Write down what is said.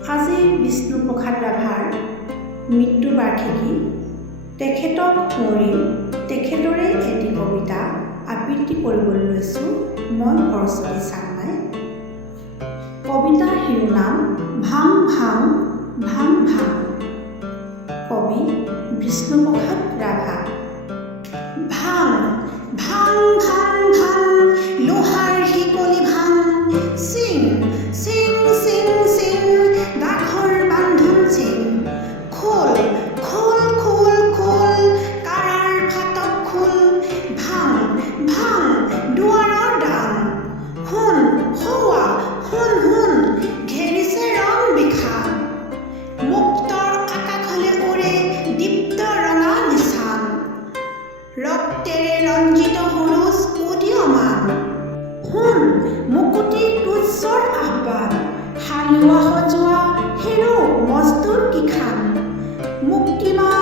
আজি বিষ্ণুপ্ৰসাদ ৰাভাৰ মৃত্যু বাৰ্ষিকী। তেখেতক সুঁৱৰি তেখেতৰে এটি কবিতা আবৃত্তি কৰিবলৈ লৈছোঁ মই সৰস্বতী চাংমাই। কবিতাৰ শিৰোনাম ভাং ভাং ভাং ভাং। কবি বিষ্ণুপ্ৰসাদ ৰাভা। ভাং ভাং ভাং ভাং লোহাৰ শিকলি ভাং, চিং চিং চিং চিং ডাখৰ বান্ধোন চিং, খোল খোল খোল খোল কাৰাৰ ফাটক খোল, ভাং ভাং দুৱাৰৰ দাং, শুন সৌৱা শুন শুন ঘেৰিছে ৰং বিষাং, মুক্তৰ আকাশলে উৰে দীপ্ত ৰঙা নিচান, ৰক্তেৰে ৰঞ্জিত সৰোজ উদীয়মান, শুন মুকুতিৰ তুচ্ছৰ আহ্বান, হালোৱা সজোৱা হেৰো মজদুৰ কিখান, মুক্তিমান